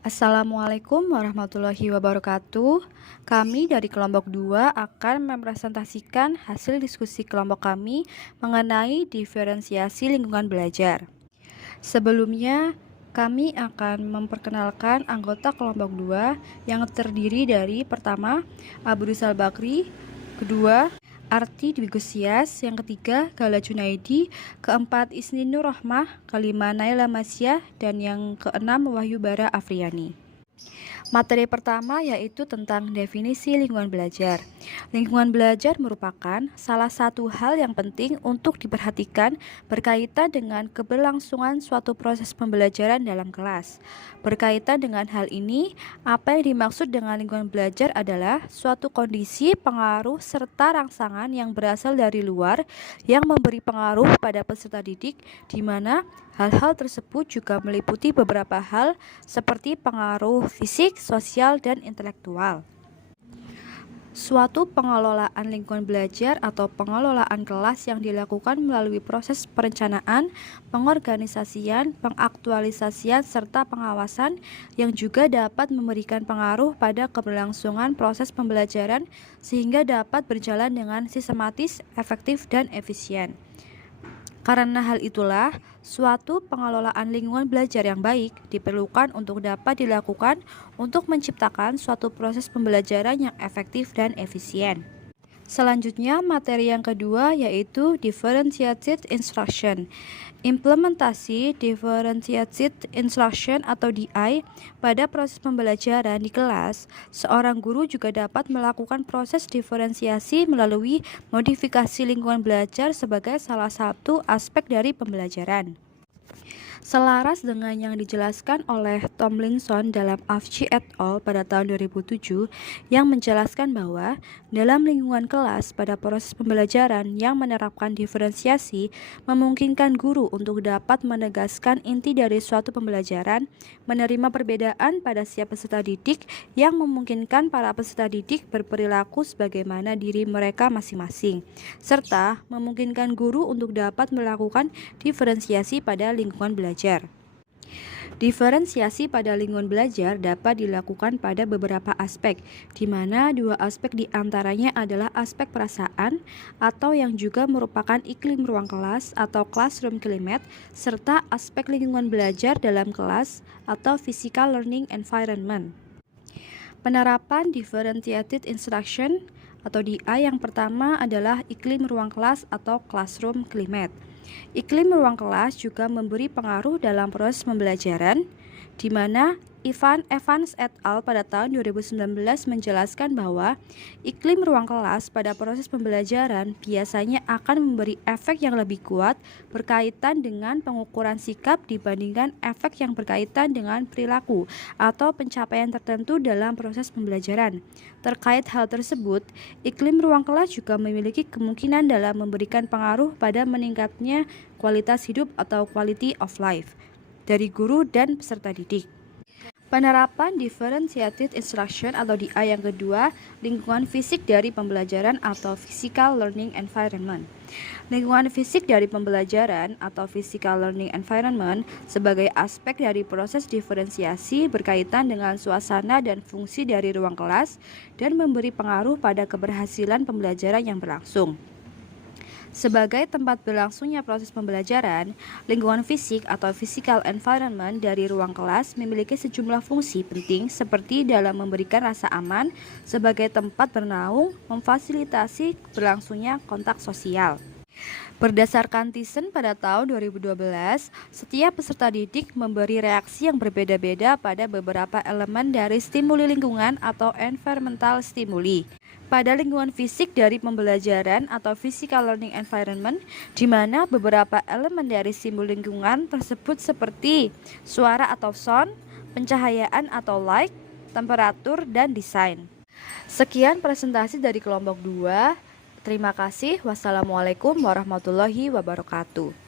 Assalamualaikum warahmatullahi wabarakatuh. Kami dari kelompok 2 akan mempresentasikan hasil diskusi kelompok kami mengenai diferensiasi lingkungan belajar. Sebelumnya, kami akan memperkenalkan anggota kelompok 2 yang terdiri dari pertama, Abu Rizal Bakri, kedua, Arti Dwi Gusias, yang ketiga Gala Junaidi, keempat Isni Nur Rohmah, kelima Naila Masya, dan yang keenam Wahyu Bara Afriani. Materi pertama yaitu tentang definisi lingkungan belajar. Lingkungan belajar merupakan salah satu hal yang penting untuk diperhatikan berkaitan dengan keberlangsungan suatu proses pembelajaran dalam kelas. Berkaitan dengan hal ini, apa yang dimaksud dengan lingkungan belajar adalah suatu kondisi, pengaruh, serta rangsangan yang berasal dari luar yang memberi pengaruh pada peserta didik, di mana hal-hal tersebut juga meliputi beberapa hal seperti pengaruh fisik, sosial, dan intelektual. Suatu pengelolaan lingkungan belajar atau pengelolaan kelas yang dilakukan melalui proses perencanaan, pengorganisasian, pengaktualisasian, serta pengawasan yang juga dapat memberikan pengaruh pada keberlangsungan proses pembelajaran sehingga dapat berjalan dengan sistematis, efektif, dan efisien. Karena hal itulah, suatu pengelolaan lingkungan belajar yang baik diperlukan untuk dapat dilakukan untuk menciptakan suatu proses pembelajaran yang efektif dan efisien. Selanjutnya, materi yang kedua yaitu Differentiated Instruction. Implementasi Differentiated Instruction atau DI pada proses pembelajaran di kelas, seorang guru juga dapat melakukan proses diferensiasi melalui modifikasi lingkungan belajar sebagai salah satu aspek dari pembelajaran. Selaras dengan yang dijelaskan oleh Tomlinson dalam Afci et al. Pada tahun 2007 yang menjelaskan bahwa dalam lingkungan kelas pada proses pembelajaran yang menerapkan diferensiasi memungkinkan guru untuk dapat menegaskan inti dari suatu pembelajaran, menerima perbedaan pada setiap peserta didik yang memungkinkan para peserta didik berperilaku sebagaimana diri mereka masing-masing, serta memungkinkan guru untuk dapat melakukan diferensiasi pada lingkungan belajar. Diferensiasi pada lingkungan belajar dapat dilakukan pada beberapa aspek, di mana dua aspek diantaranya adalah aspek perasaan atau yang juga merupakan iklim ruang kelas atau classroom climate, serta aspek lingkungan belajar dalam kelas atau physical learning environment. Penerapan Differentiated Instruction atau DI yang pertama adalah iklim ruang kelas atau classroom climate. Iklim ruang kelas juga memberi pengaruh dalam proses pembelajaran, di mana Ivan Evans et al. Pada tahun 2019 menjelaskan bahwa iklim ruang kelas pada proses pembelajaran biasanya akan memberi efek yang lebih kuat berkaitan dengan pengukuran sikap dibandingkan efek yang berkaitan dengan perilaku atau pencapaian tertentu dalam proses pembelajaran. Terkait hal tersebut, iklim ruang kelas juga memiliki kemungkinan dalam memberikan pengaruh pada meningkatnya kualitas hidup atau quality of life dari guru dan peserta didik. Penerapan Differentiated Instruction atau DI yang kedua, lingkungan fisik dari pembelajaran atau Physical Learning Environment. Lingkungan fisik dari pembelajaran atau Physical Learning Environment sebagai aspek dari proses diferensiasi berkaitan dengan suasana dan fungsi dari ruang kelas dan memberi pengaruh pada keberhasilan pembelajaran yang berlangsung. Sebagai tempat berlangsungnya proses pembelajaran, lingkungan fisik atau physical environment dari ruang kelas memiliki sejumlah fungsi penting seperti dalam memberikan rasa aman sebagai tempat bernaung, memfasilitasi berlangsungnya kontak sosial. Berdasarkan Thyssen pada tahun 2012, setiap peserta didik memberi reaksi yang berbeda-beda pada beberapa elemen dari stimuli lingkungan atau environmental stimuli. Pada lingkungan fisik dari pembelajaran atau physical learning environment, di mana beberapa elemen dari stimuli lingkungan tersebut seperti suara atau sound, pencahayaan atau light, temperatur, dan desain. Sekian presentasi dari kelompok 2. Terima kasih. Wassalamualaikum warahmatullahi wabarakatuh.